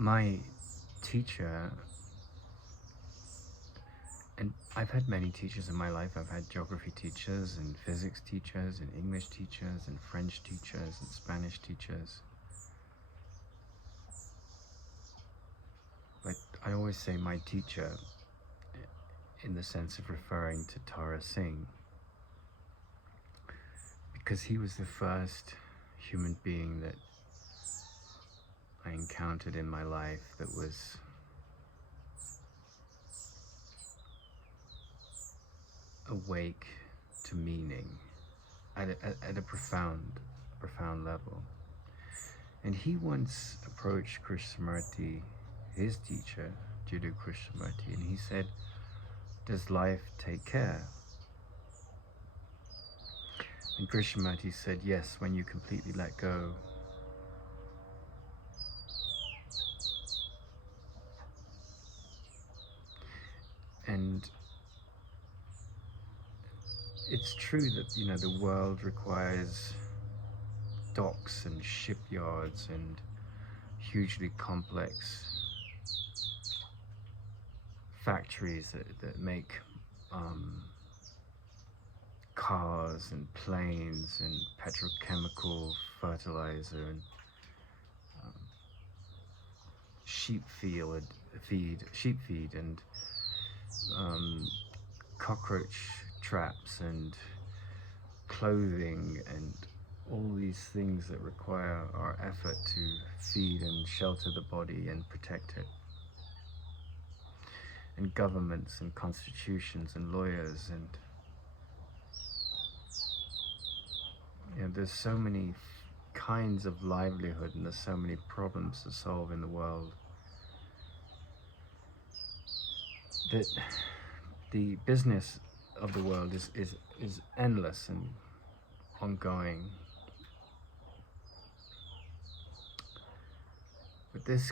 My teacher, and I've had many teachers in my life. I've had geography teachers and physics teachers and English teachers and French teachers and Spanish teachers. But I always say my teacher in the sense of referring to Tara Singh, because he was the first human being that I encountered in my life that was awake to meaning at a profound level. And he once approached Krishnamurti, his teacher, Jiddu Krishnamurti, and he said, "Does life take care?" And Krishnamurti said, "Yes, when you completely let go." And it's true that, the world requires docks and shipyards and hugely complex factories that make cars and planes and petrochemical fertilizer and sheep feed and cockroach traps and clothing and all these things that require our effort to feed and shelter the body and protect it. And governments and constitutions and lawyers and there's so many kinds of livelihood and there's so many problems to solve in the world that the business of the world is endless and ongoing. But this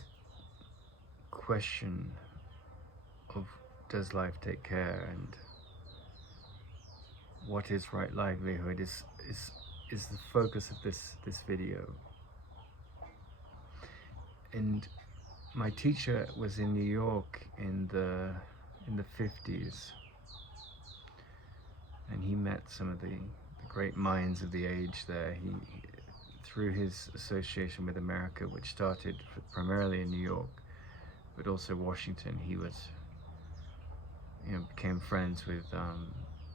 question of does life take care and what is right livelihood is the focus of this video. And my teacher was in New York in the 50s, and he met some of the great minds of the age there. He through his association with America, which started primarily in New York, but also Washington, he was, became friends with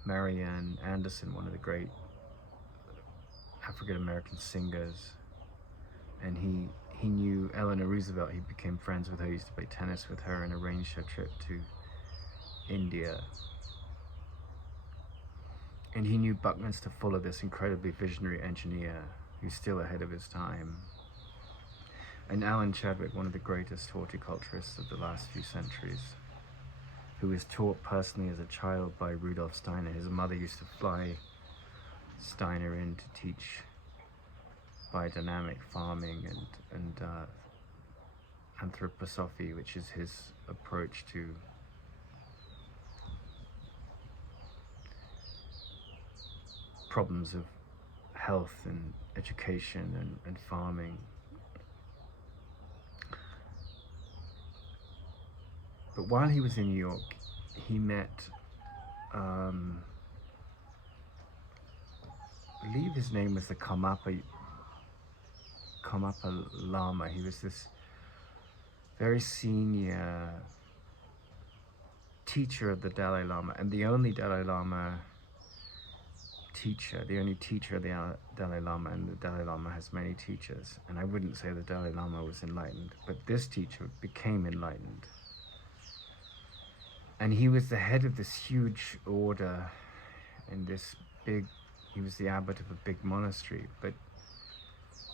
Marianne Anderson, one of the great African-American singers. And he knew Eleanor Roosevelt. He became friends with her, he used to play tennis with her and arranged her trip to India. And he knew Buckminster Fuller, this incredibly visionary engineer who's still ahead of his time. And Alan Chadwick, one of the greatest horticulturists of the last few centuries, who was taught personally as a child by Rudolf Steiner. His mother used to fly Steiner in to teach biodynamic farming and anthroposophy, which is his approach to problems of health and education and farming. But while he was in New York, he met, I believe his name was the Karmapa Lama. He was this very senior teacher of the Dalai Lama, and the only Dalai Lama teacher, the only teacher of the Dalai Lama, and the Dalai Lama has many teachers, and I wouldn't say the Dalai Lama was enlightened, but this teacher became enlightened. And he was the head of this huge order in this big, he was the abbot of a big monastery, but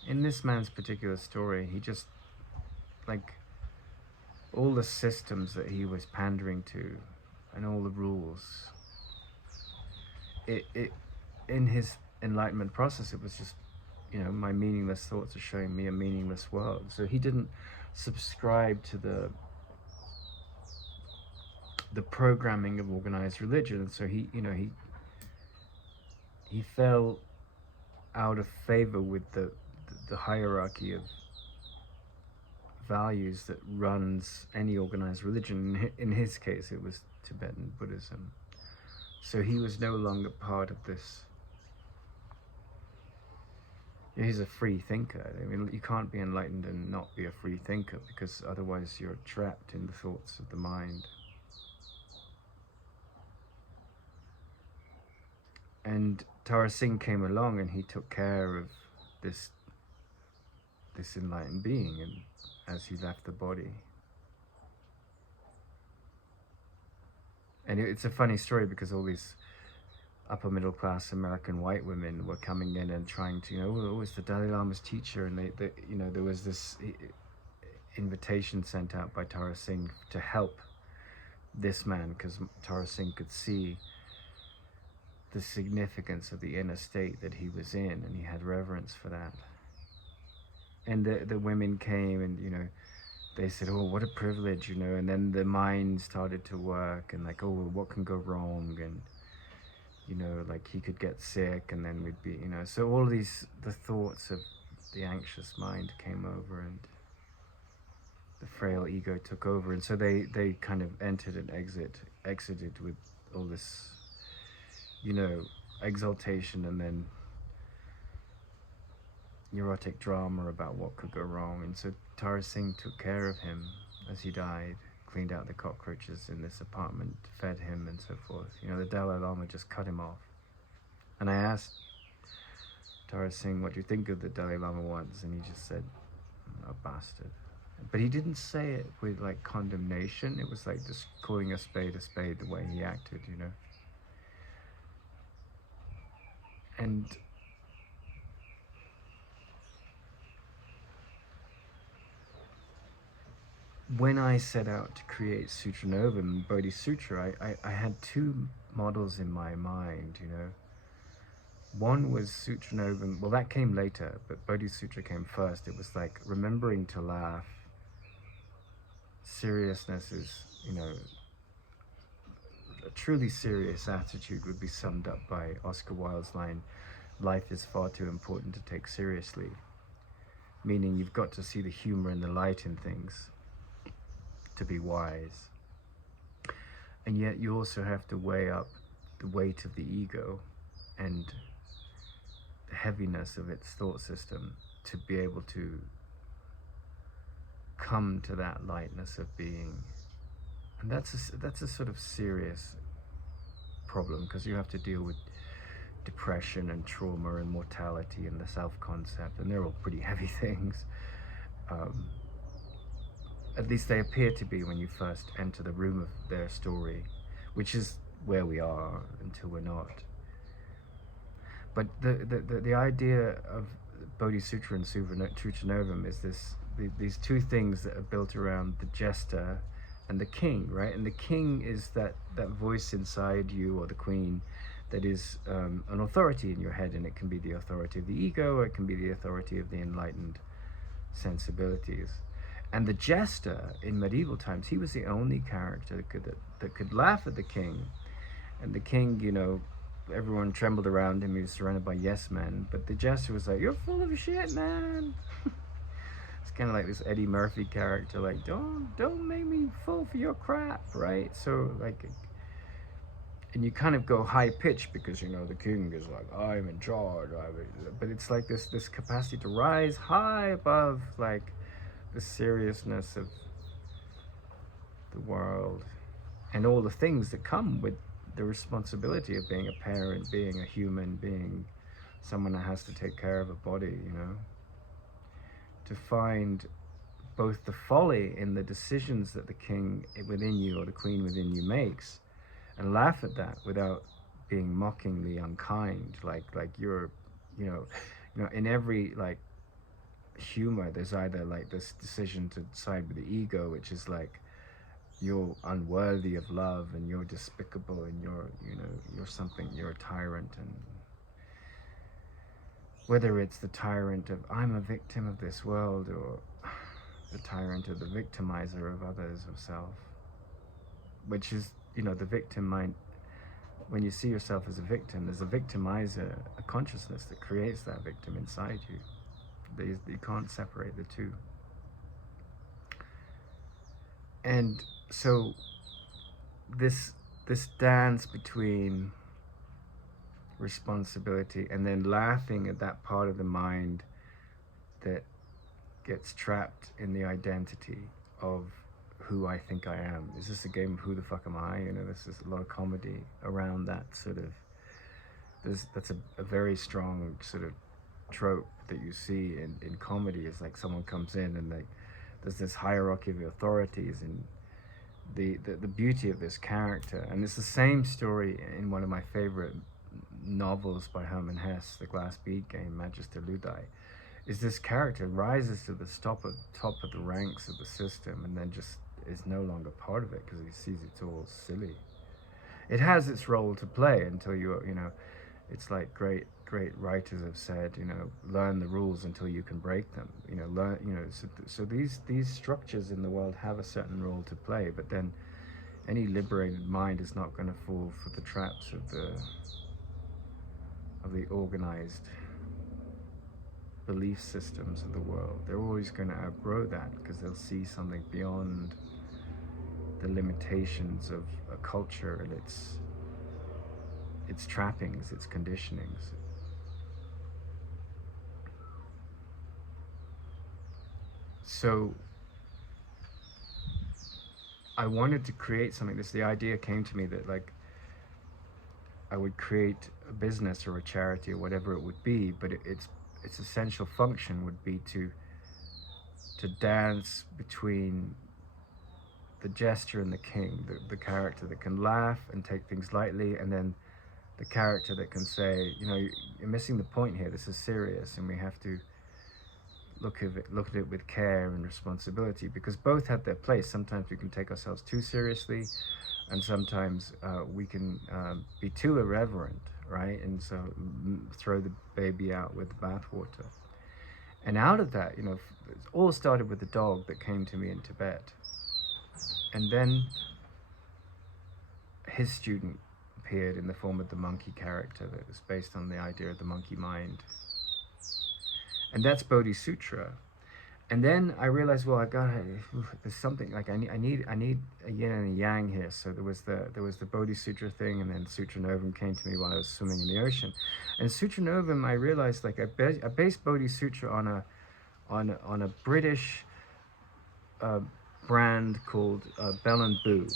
in this man's particular story, he just, like, all the systems that he was pandering to and all the rules, in his enlightenment process, it was just, my meaningless thoughts are showing me a meaningless world. So he didn't subscribe to the programming of organized religion. And so he fell out of favor with the hierarchy of values that runs any organized religion. In his case, it was Tibetan Buddhism. So he was no longer part of this. He's a free thinker. I mean, you can't be enlightened and not be a free thinker, because otherwise you're trapped in the thoughts of the mind. And Tara Singh came along and he took care of this enlightened being, and as he left the body. And it's a funny story, because all these upper middle class American white women were coming in and trying to, oh, it's the Dalai Lama's teacher, and they there was this invitation sent out by Tara Singh to help this man, because Tara Singh could see the significance of the inner state that he was in, and he had reverence for that. And the women came, and they said, oh, what a privilege, and then the mind started to work, and like, oh, what can go wrong, and like he could get sick, and then we'd be, so all these, the thoughts of the anxious mind came over, and the frail ego took over, and so they kind of entered and exited with all this, exaltation, and then neurotic drama about what could go wrong. And so Tara Singh took care of him as he died, cleaned out the cockroaches in this apartment, fed him, and so forth. The Dalai Lama just cut him off. And I asked Tara Singh, what do you think of the Dalai Lama once? And he just said, a bastard. But he didn't say it with like condemnation. It was like just calling a spade the way he acted, And when I set out to create Sutranovum, Bodhi Sutra, I had two models in my mind, One was Sutranovum, well, that came later, but Bodhi Sutra came first. It was like remembering to laugh. Seriousness is, a truly serious attitude would be summed up by Oscar Wilde's line, life is far too important to take seriously. Meaning you've got to see the humor and the light in things to be wise. And yet you also have to weigh up the weight of the ego and the heaviness of its thought system to be able to come to that lightness of being. And that's a sort of serious problem, because you have to deal with depression and trauma and mortality and the self-concept, and they're all pretty heavy things. At least they appear to be when you first enter the room of their story, which is where we are until we're not. But the idea of Bodhi Sutra and Sutranovum is these two things that are built around the jester and the king, right? And the king is that voice inside you, or the queen, that is an authority in your head, and it can be the authority of the ego, or it can be the authority of the enlightened sensibilities. And the jester in medieval times, he was the only character that could laugh at the king. And the king, everyone trembled around him. He was surrounded by yes men. But the jester was like, you're full of shit, man. It's kind of like this Eddie Murphy character, like, don't make me fall for your crap, right? So, like, and you kind of go high pitch because, the king is like, I'm in charge. But it's like this capacity to rise high above, like, the seriousness of the world and all the things that come with the responsibility of being a parent, being a human, being someone that has to take care of a body, to find both the folly in the decisions that the king within you or the queen within you makes, and laugh at that without being mockingly unkind, like you're, in every, like, humor, there's either like this decision to side with the ego, which is like, you're unworthy of love, and you're despicable, and you're something, you're a tyrant. And whether it's the tyrant of, I'm a victim of this world, or the tyrant of the victimizer of others, of self, which is, the victim mind. When you see yourself as a victim, there's a victimizer, a consciousness that creates that victim inside you. You can't separate the two. And so this this dance between responsibility and then laughing at that part of the mind that gets trapped in the identity of who I think I am. Is this a game of who the fuck am I? You know, there's a lot of comedy around that sort of. That's a very strong sort of trope that you see in comedy. Is like someone comes in and there's this hierarchy of authorities, and the beauty of this character. And it's the same story in one of my favorite novels by Hermann Hesse, The Glass Bead Game, Magister Ludai. Is this character rises to the top of the ranks of the system and then just is no longer part of it because he sees it's all silly. It has its role to play until you know, it's like great writers have said, you know, learn the rules until you can break them. You know, learn, you know, so these structures in the world have a certain role to play, but then any liberated mind is not going to fall for the traps of the organized belief systems of the world. They're always going to outgrow that because they'll see something beyond the limitations of a culture and its trappings, its conditionings. So I wanted to create something. The idea came to me that like I would create a business or a charity or whatever it would be, but its essential function would be to dance between the gesture and the king, the character that can laugh and take things lightly, and then the character that can say, you know, you're missing the point here. This is serious, and we have to look at it with care and responsibility, because both have their place. Sometimes we can take ourselves too seriously, and sometimes we can be too irreverent, right? And so throw the baby out with the bathwater. And out of that, you know, it all started with the dog that came to me in Tibet. And then his student appeared in the form of the monkey character that was based on the idea of the monkey mind. And that's Bodhisutra. And then I realized, well, there's something like I need a yin and a yang here. So there was the Bodhisutra thing, and then sutranovum came to me while I was swimming in the ocean. And sutranovum, I realized like I based Bodhisutra on a British brand called Bell and Boo,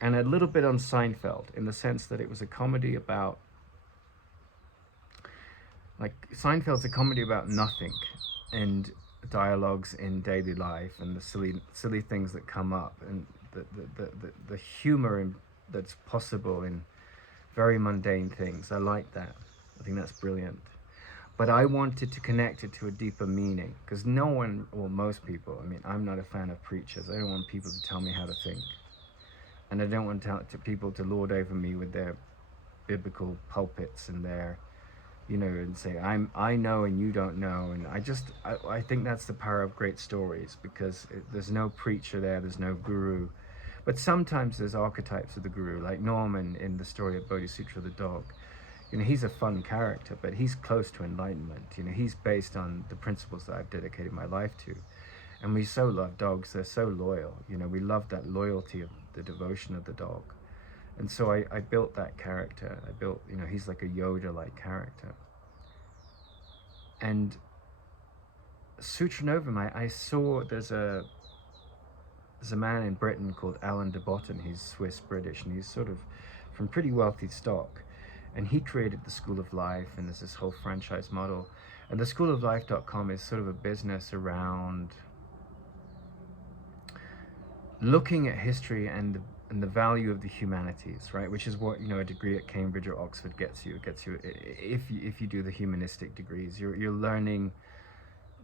and a little bit on Seinfeld, in the sense that it was a comedy about, like, Seinfeld's a comedy about nothing and dialogues in daily life and the silly things that come up, and the humor that's possible in very mundane things. I like that. I think that's brilliant. But I wanted to connect it to a deeper meaning, because no one, or most people, I mean, I'm not a fan of preachers. I don't want people to tell me how to think. And I don't want people to lord over me with their biblical pulpits and their, you know, and say, I know and you don't know. And I think that's the power of great stories, because there's no preacher there's no guru. But sometimes there's archetypes of the guru, like Norman in the story of Bodhisutra the dog. You know, he's a fun character, but he's close to enlightenment. You know, he's based on the principles that I've dedicated my life to. And we so love dogs. They're so loyal. You know, we love that loyalty of the devotion of the dog. And so I built that character. I built, you know, he's like a Yoda-like character. And sutranovum, I saw there's a man in Britain called Alan de Botton. He's Swiss-British, and he's sort of from pretty wealthy stock. And he created the School of Life, and there's this whole franchise model. And the schooloflife.com is sort of a business around looking at history and the value of the humanities, right? Which is what, you know, a degree at Cambridge or Oxford gets you. It gets you, if you do the humanistic degrees, you're learning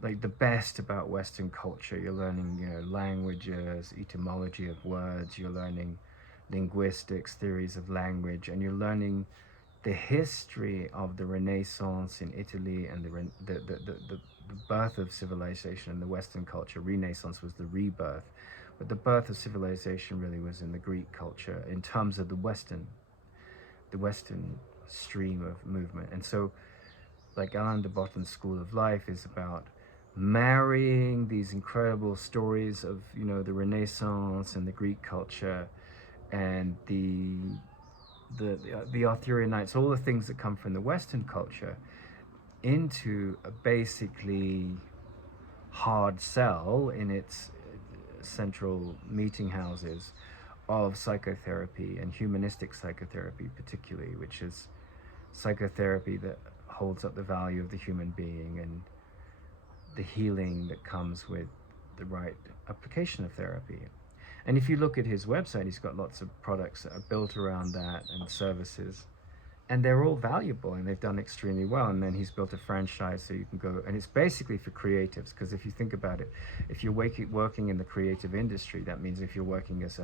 like the best about Western culture. You're learning, you know, languages, etymology of words. You're learning linguistics, theories of language, and you're learning the history of the Renaissance in Italy and the birth of civilization in the Western culture. Renaissance was the rebirth, but the birth of civilization really was in the Greek culture in terms of the Western stream of movement. And so, like, Alain de Botton's School of Life is about marrying these incredible stories of, you know, the Renaissance and the Greek culture and the Arthurian Knights, all the things that come from the Western culture, into a basically hard sell in its central meeting houses of psychotherapy, and humanistic psychotherapy particularly, which is psychotherapy that holds up the value of the human being and the healing that comes with the right application of therapy. And if you look at his website, he's got lots of products that are built around that and services, and they're all valuable and they've done extremely well. And then he's built a franchise so you can go, and it's basically for creatives, because if you think about it, if you're working in the creative industry, that means if you're working as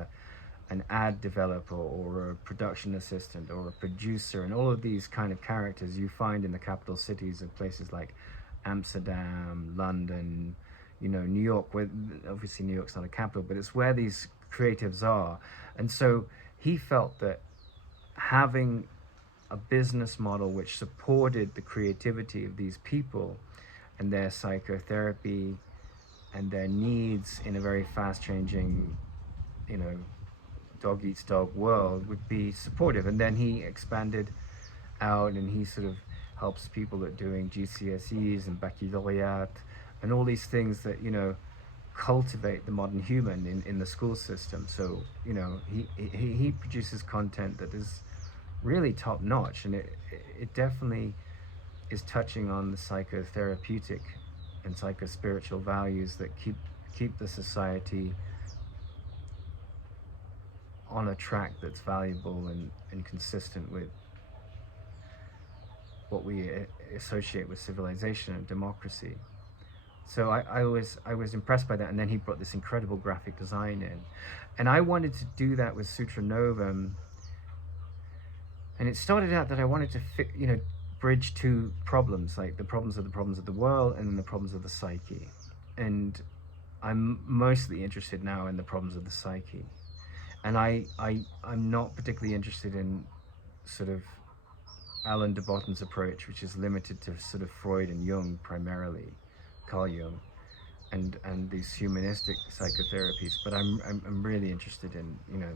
an ad developer or a production assistant or a producer, and all of these kind of characters you find in the capital cities of places like Amsterdam, London, you know, New York, where obviously New York's not a capital, but it's where these creatives are. And so he felt that having a business model which supported the creativity of these people and their psychotherapy and their needs in a very fast changing, you know, dog eats dog world would be supportive. And then he expanded out, and he sort of helps people that are doing GCSEs and baccalaureate and all these things that, you know, cultivate the modern human in the school system. So, you know, he produces content that is really top notch, and it definitely is touching on the psychotherapeutic and psychospiritual values that keep the society on a track that's valuable and consistent with what we associate with civilization and democracy. So I was impressed by that, and then he brought this incredible graphic design in, and I wanted to do that with sutranovum. And it started out that I wanted to you know, bridge two problems, like the problems of the world and then the problems of the psyche. And I'm mostly interested now in the problems of the psyche. And I'm not particularly interested in sort of Alan de Botton's approach, which is limited to sort of Freud and Jung primarily, Carl Jung, and these humanistic psychotherapies. But I'm really interested in, you know,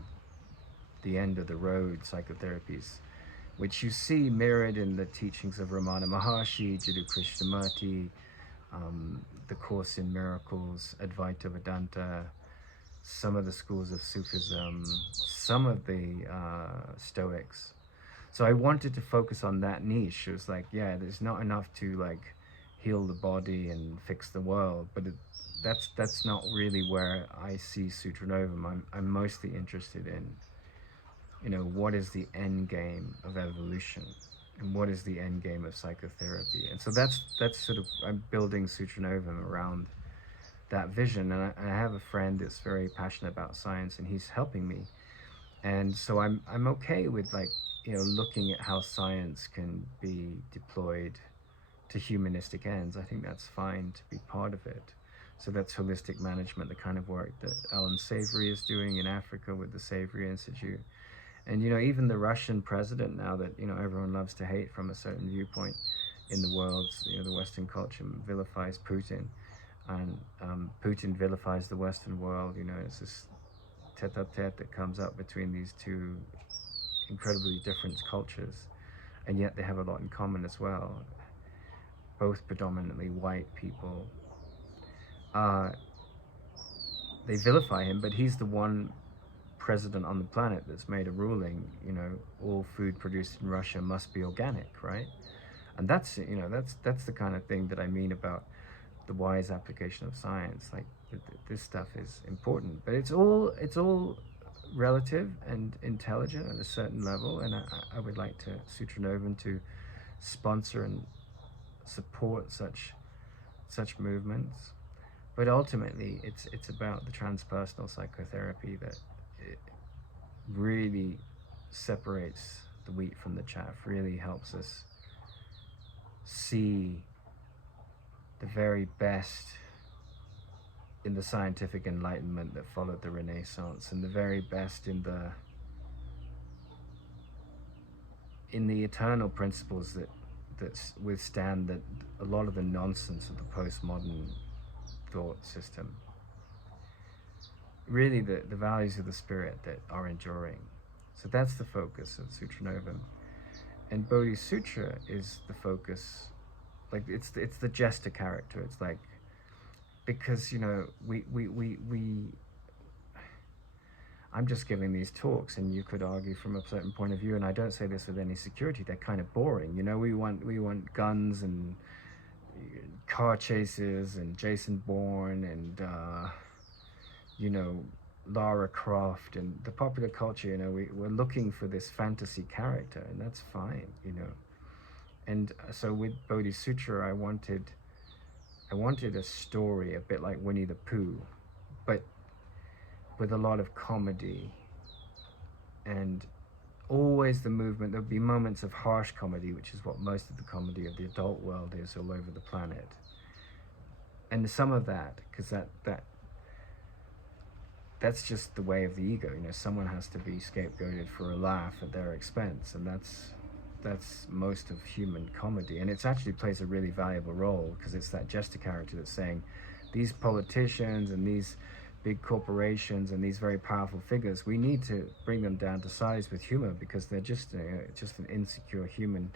the end of the road psychotherapies, which you see mirrored in the teachings of Ramana Maharshi, Jiddu Krishnamurti, the Course in Miracles, Advaita Vedanta, some of the schools of Sufism, some of the Stoics. So I wanted to focus on that niche. It was like, yeah, there's not enough to like heal the body and fix the world, but that's not really where I see sutranovum. I'm mostly interested in, you know, what is the end game of evolution and what is the end game of psychotherapy. And so that's sort of, I'm building sutranovum around that vision. And I have a friend that's very passionate about science, and he's helping me. And so I'm okay with, like, you know, looking at how science can be deployed to humanistic ends. I think that's fine to be part of it. So that's holistic management, the kind of work that Alan Savory is doing in Africa with the Savory Institute. And, you know, even the Russian president now that, you know, everyone loves to hate from a certain viewpoint in the world, you know, the Western culture vilifies Putin, and Putin vilifies the Western world. You know, it's this tete-a-tete that comes up between these two incredibly different cultures, and yet they have a lot in common as well. Both predominantly white people. They vilify him, but he's the one president on the planet that's made a ruling, you know, all food produced in Russia must be organic, right? And that's, you know, that's the kind of thing that I mean about the wise application of science. Like, this stuff is important, but it's all relative and intelligent at a certain level. And I would like to sutranovum to sponsor and support such movements. But ultimately, it's about the transpersonal psychotherapy that it really separates the wheat from the chaff, really helps us see the very best in the scientific enlightenment that followed the Renaissance, and the very best in the eternal principles that withstand a lot of the nonsense of the postmodern thought system. Really the values of the spirit that are enduring. So that's the focus of sutranovum. And Bodhisutra is the focus, like it's the jester character. It's like, because we I'm just giving these talks, and you could argue from a certain point of view, and I don't say this with any security, they're kind of boring. We want guns and car chases and Jason Bourne and Lara Croft and the popular culture. We're looking for this fantasy character, and that's fine. And so with Bodhisutra, I wanted a story a bit like Winnie the Pooh, but with a lot of comedy, and always the movement. There'll be moments of harsh comedy, which is what most of the comedy of the adult world is all over the planet. And some of that, because that's just the way of the ego. Someone has to be scapegoated for a laugh at their expense, and that's most of human comedy. And it actually plays a really valuable role, because it's that jester character that's saying, these politicians and these big corporations and these very powerful figures, we need to bring them down to size with humor, because they're just an insecure human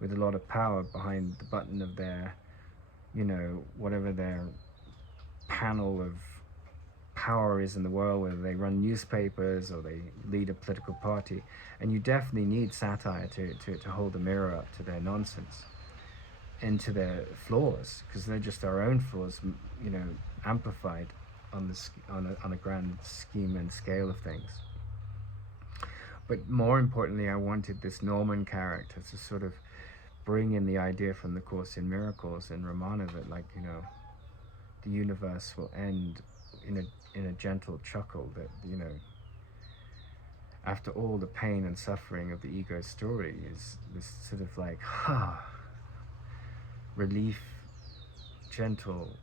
with a lot of power behind the button of their, whatever their panel of power is in the world, whether they run newspapers or they lead a political party. And you definitely need satire to hold a mirror up to their nonsense and to their flaws, because they're just our own flaws, amplified on a grand scheme and scale of things. But more importantly, I wanted this Norman character to sort of bring in the idea from the Course in Miracles and Ramana that, like, the universe will end in a gentle chuckle, that after all the pain and suffering of the ego story is this sort of like relief, gentle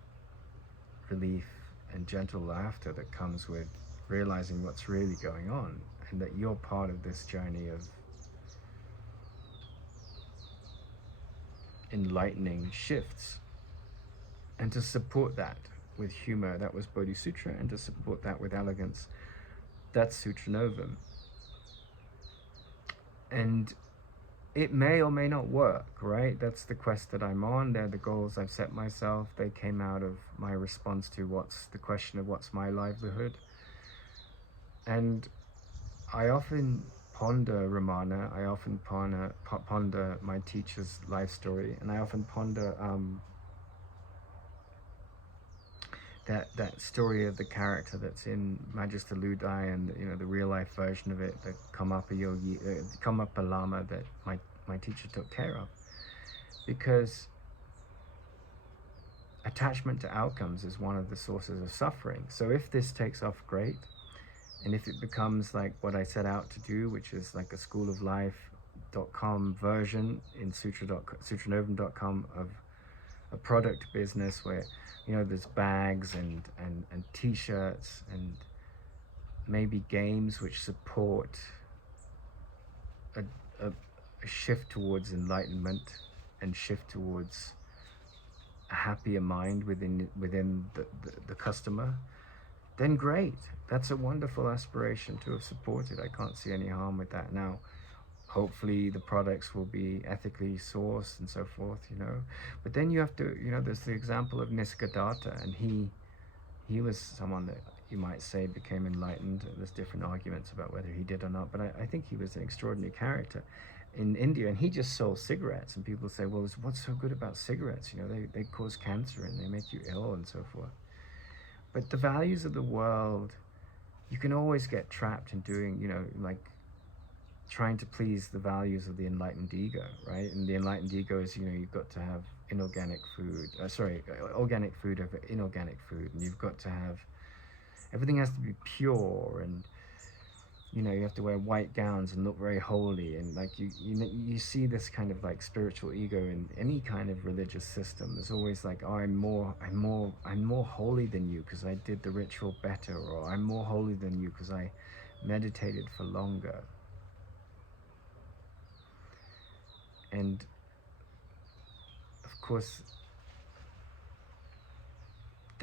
relief and gentle laughter that comes with realizing what's really going on, and that you're part of this journey of enlightening shifts. And to support that with humor, that was Bodhisutra, and to support that with elegance, that's Sutranovum. And it may or may not work, right? That's the quest that I'm on. They're the goals I've set myself. They came out of my response to what's my livelihood. And I often ponder Ramana. I often ponder my teacher's life story, and I often ponder that story of the character that's in Magister Ludai, and the real life version of it, the Karmapa Lama that my teacher took care of. Because attachment to outcomes is one of the sources of suffering. So if this takes off, great. And if it becomes like what I set out to do, which is like a schooloflife.com version in sutranovum.com of a product business where there's bags and t-shirts and maybe games which support a shift towards enlightenment and shift towards a happier mind within the customer, then great. That's a wonderful aspiration to have supported. I can't see any harm with that. Now, hopefully the products will be ethically sourced and so forth, But then you have to, there's the example of Nisargadatta, and he was someone that you might say became enlightened. There's different arguments about whether he did or not, but I think he was an extraordinary character in India, and he just sold cigarettes. And people say, well, what's so good about cigarettes? They cause cancer and they make you ill and so forth. But the values of the world, you can always get trapped in doing, like trying to please the values of the enlightened ego, right? And the enlightened ego is, you've got to have organic food over inorganic food, and you've got to have, everything has to be pure, and you have to wear white gowns and look very holy, and like you see this kind of like spiritual ego in any kind of religious system. There's always like, oh, I'm more holy than you because I did the ritual better, or I'm more holy than you because I meditated for longer. And of course,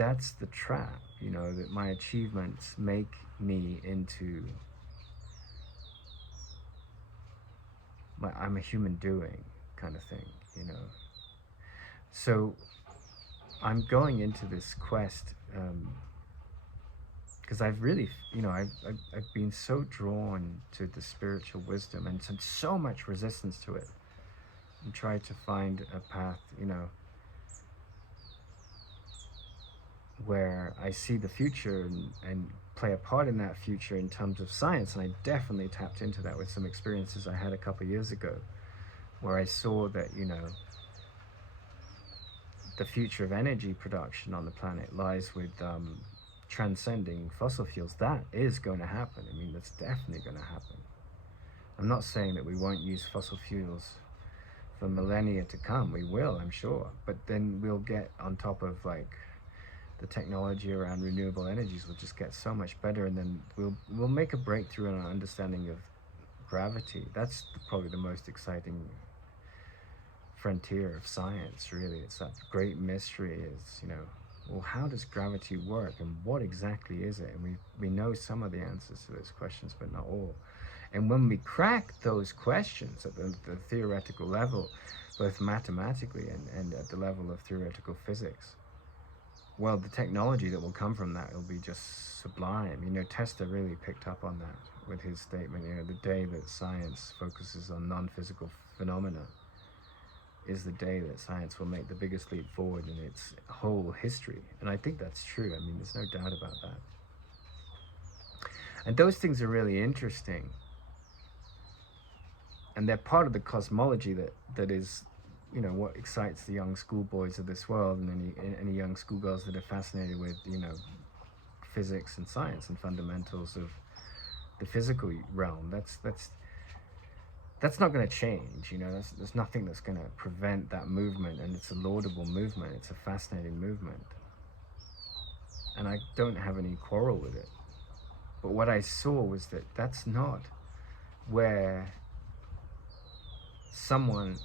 that's the trap, you know, that my achievements make me into I'm a human doing kind of thing, you know. So I'm going into this quest because I've really, you know, I've been so drawn to the spiritual wisdom and so much resistance to it, and tried to find a path, you know, where I see the future and play a part in that future in terms of science. And I definitely tapped into that with some experiences I had a couple of years ago, where I saw that, you know, the future of energy production on the planet lies with transcending fossil fuels. That is going to happen. I mean, that's definitely going to happen. I'm not saying that we won't use fossil fuels for millennia to come. We will, I'm sure. But then we'll get on top of, like, the technology around renewable energies will just get so much better, and then we'll make a breakthrough in our understanding of gravity. That's probably the most exciting frontier of science, really. It's that great mystery is, you know, well, how does gravity work and what exactly is it? And we know some of the answers to those questions, but not all. And when we crack those questions at the theoretical level, both mathematically and at the level of theoretical physics, well, the technology that will come from that will be just sublime. You know, Tesla really picked up on that with his statement, you know, the day that science focuses on non-physical phenomena is the day that science will make the biggest leap forward in its whole history. And I think that's true. I mean, there's no doubt about that. And those things are really interesting. And they're part of the cosmology that is, you know, what excites the young schoolboys of this world, and any young schoolgirls that are fascinated with, you know, physics and science and fundamentals of the physical realm. That's not going to change, you know. There's nothing that's going to prevent that movement, and it's a laudable movement. It's a fascinating movement, and I don't have any quarrel with it. But what I saw was that that's not where someone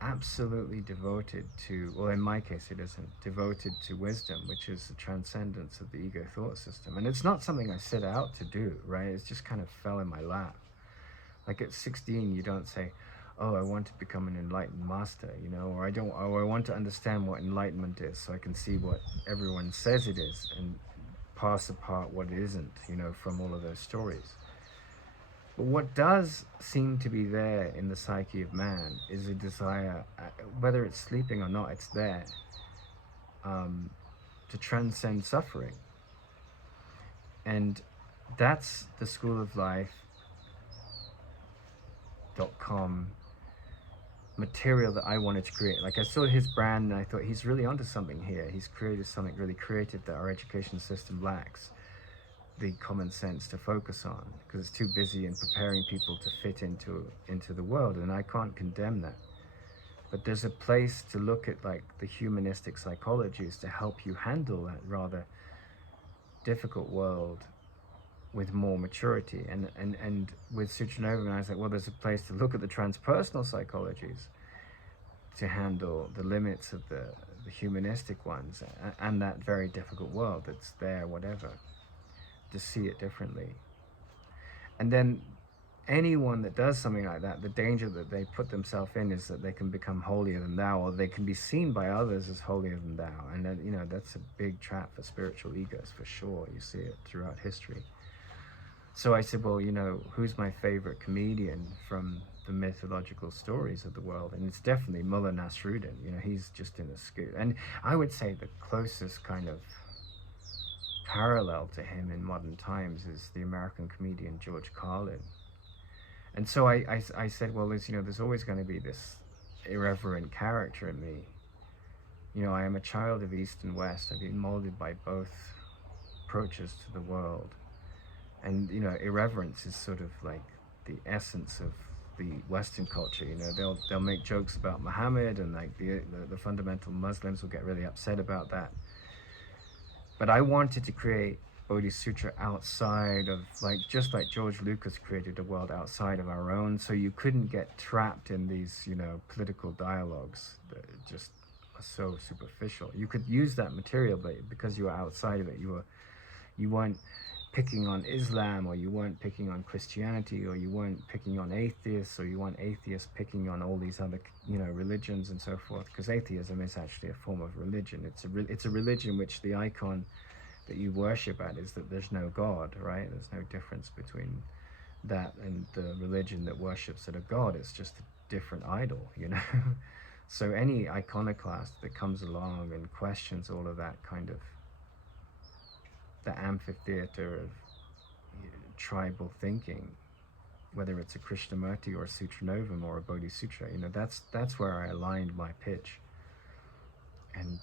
absolutely devoted to, well, in my case it isn't, devoted to wisdom, which is the transcendence of the ego thought system. And it's not something I set out to do, right? It just kind of fell in my lap. Like at 16, you don't say, oh, I want to become an enlightened master, you know, or I want to understand what enlightenment is so I can see what everyone says it is and parse apart what it isn't, you know, from all of those stories. But what does seem to be there in the psyche of man is a desire, whether it's sleeping or not, it's there, to transcend suffering. And that's the School of Life.com material that I wanted to create. Like, I saw his brand and I thought he's really onto something here. He's created something really creative that our education system lacks the common sense to focus on, because it's too busy in preparing people to fit into the world, and I can't condemn that. But there's a place to look at, like, the humanistic psychologies to help you handle that rather difficult world with more maturity. And with Sutranovum, I was like, well, there's a place to look at the transpersonal psychologies to handle the limits of the humanistic ones and that very difficult world that's there, whatever, to see it differently. And then anyone that does something like that, the danger that they put themselves in is that they can become holier than thou, or they can be seen by others as holier than thou. And then, you know, that's a big trap for spiritual egos, for sure. You see it throughout history. So I said, well, you know, who's my favorite comedian from the mythological stories of the world? And it's definitely Mullah Nasruddin. You know, he's just in a scoot. And I would say the closest kind of parallel to him in modern times is the American comedian George Carlin. And so I said, well, there's always going to be this irreverent character in me. You know, I am a child of East and West. I've been molded by both approaches to the world. And, you know, irreverence is sort of like the essence of the Western culture. You know, they'll make jokes about Muhammad, and like the fundamental Muslims will get really upset about that. But I wanted to create Bodhisutra outside of, like, just like George Lucas created a world outside of our own, so you couldn't get trapped in these, you know, political dialogues that just are so superficial. You could use that material, but because you were outside of it, you weren't picking on Islam, or you weren't picking on Christianity, or you weren't picking on atheists, or you weren't atheists picking on all these other, religions and so forth. Because atheism is actually a form of religion. It's a religion which the icon that you worship at is that there's no God, right? There's no difference between that and the religion that worships at a God. It's just a different idol, So any iconoclast that comes along and questions all of that kind of, the amphitheater of tribal thinking, whether it's a Krishnamurti or a sutranovum or a bodhisattva, that's where I aligned my pitch. And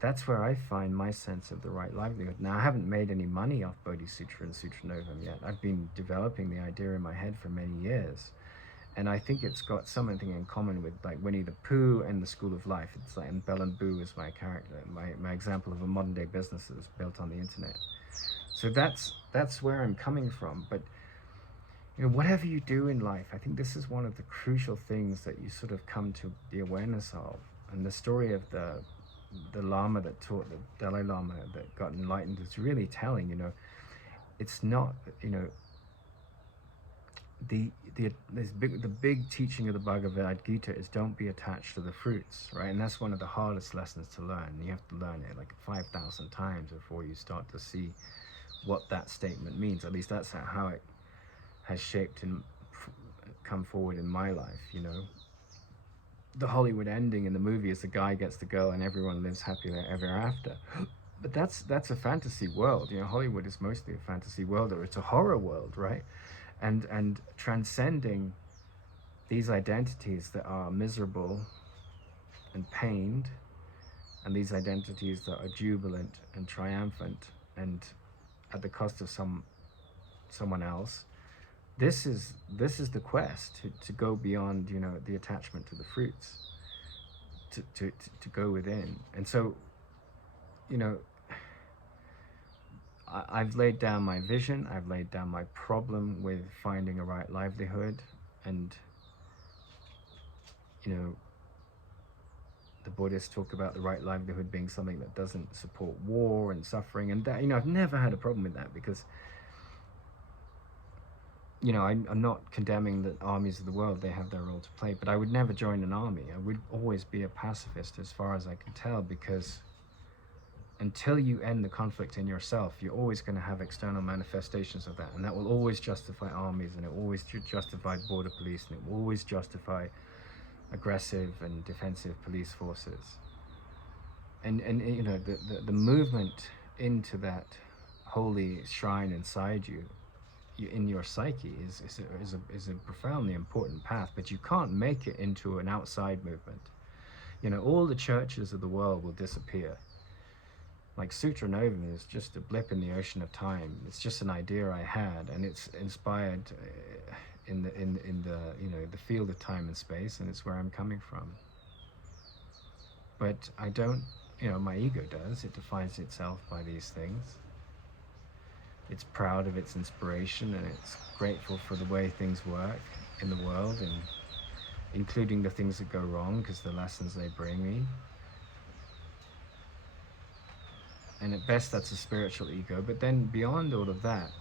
that's where I find my sense of the right livelihood. Now, I haven't made any money off bodhisattva and sutranovum yet. I've been developing the idea in my head for many years. And I think it's got something in common with like Winnie the Pooh and the School of Life. It's like, and Bell and Boo is my character, my example of a modern day business that was built on the internet. So that's where I'm coming from. But whatever you do in life, I think this is one of the crucial things that you sort of come to the awareness of. And the story of the Lama that taught, the Dalai Lama that got enlightened, is really telling. It's not, the big teaching of the Bhagavad Gita is don't be attached to the fruits, right? And that's one of the hardest lessons to learn. You have to learn it like 5,000 times before you start to see what that statement means. At least that's how it has shaped and come forward in my life. The Hollywood ending in the movie is the guy gets the girl and everyone lives happily ever after. But that's a fantasy world. Hollywood is mostly a fantasy world, or it's a horror world, right? And transcending these identities that are miserable and pained, and these identities that are jubilant and triumphant and at the cost of someone else. This is the quest to go beyond, the attachment to the fruits, to go within. And so, I've laid down my vision, I've laid down my problem with finding a right livelihood, and the Buddhists talk about the right livelihood being something that doesn't support war and suffering, and that, I've never had a problem with that, because I'm not condemning the armies of the world. They have their role to play, but I would never join an army. I would always be a pacifist as far as I can tell, because until you end the conflict in yourself, you're always going to have external manifestations of that, and that will always justify armies, and it will always justify border police, and it will always justify aggressive and defensive police forces. And the movement into that holy shrine inside you, in your psyche, is a profoundly important path, but you can't make it into an outside movement. All the churches of the world will disappear. Like Sutranovum is just a blip in the ocean of time. It's just an idea I had, and it's inspired in the field of time and space, and it's where I'm coming from. But I don't, my ego does. It defines itself by these things. It's proud of its inspiration, and it's grateful for the way things work in the world, and including the things that go wrong, because the lessons they bring me. And at best, that's a spiritual ego. But then beyond all of that,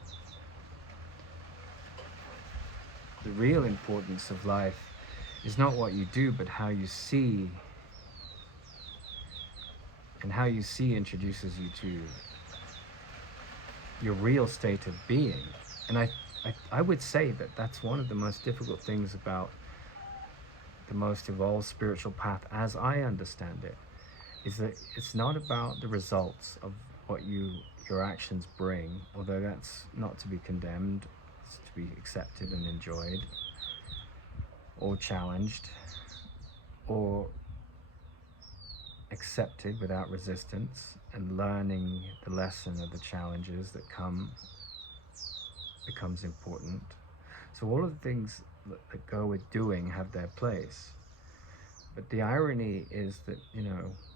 the real importance of life is not what you do, but how you see. And how you see introduces you to your real state of being. And I would say that that's one of the most difficult things about the most evolved spiritual path, as I understand it, is that it's not about the results of what your actions bring, although that's not to be condemned. It's to be accepted and enjoyed, or challenged, or accepted without resistance, and learning the lesson of the challenges that come becomes important. So all of the things that go with doing have their place. But the irony is that,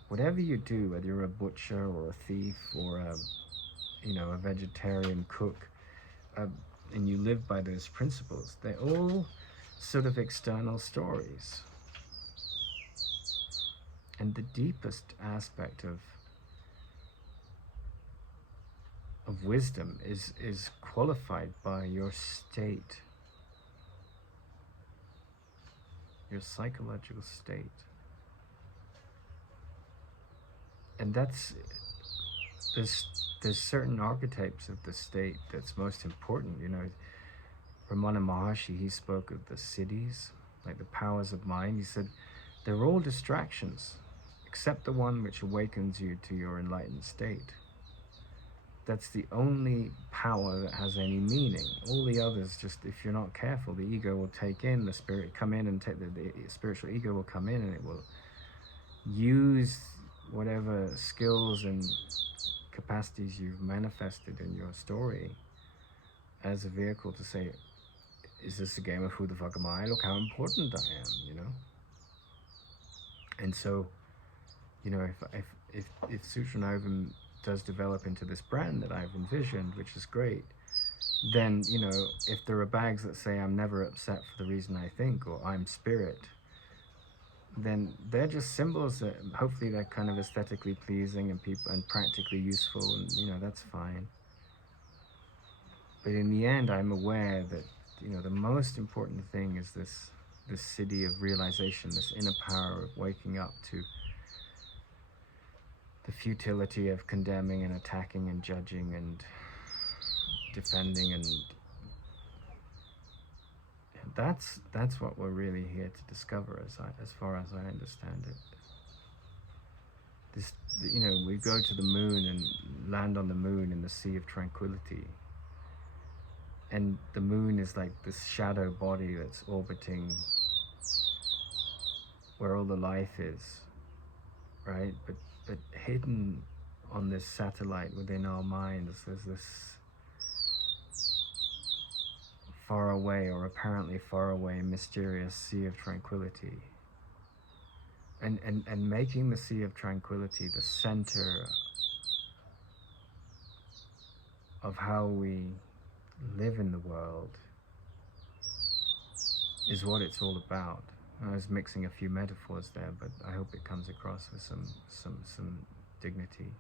whatever you do, whether you're a butcher or a thief or a vegetarian cook, and you live by those principles, they're all sort of external stories. And the deepest aspect of wisdom is qualified by your state, your psychological state. And there's certain archetypes of the state that's most important. Ramana Maharshi, he spoke of the siddhis, like the powers of mind. He said they're all distractions except the one which awakens you to your enlightened state. That's the only power that has any meaning. All the others, just if you're not careful, the ego will take in, the spirit come in and take the spiritual ego will come in and it will use whatever skills and capacities you've manifested in your story as a vehicle to say, is this a game of who the fuck am I? Look how important I am, And so, if sutranovum does develop into this brand that I've envisioned, which is great, then, if there are bags that say I'm never upset for the reason I think, or I'm spirit, then they're just symbols that hopefully they're kind of aesthetically pleasing and practically useful, and that's fine. But in the end, I'm aware that the most important thing is this siddhi of realization, this inner power of waking up to the futility of condemning and attacking and judging and defending, and that's what we're really here to discover, as far as I understand it. We go to the moon and land on the moon in the sea of tranquility, and the moon is like this shadow body that's orbiting where all the life is, right? But hidden on this satellite within our minds, there's this far away, or apparently far away, mysterious sea of tranquility. And making the sea of tranquility the center of how we live in the world is what it's all about. I was mixing a few metaphors there, but I hope it comes across with some dignity.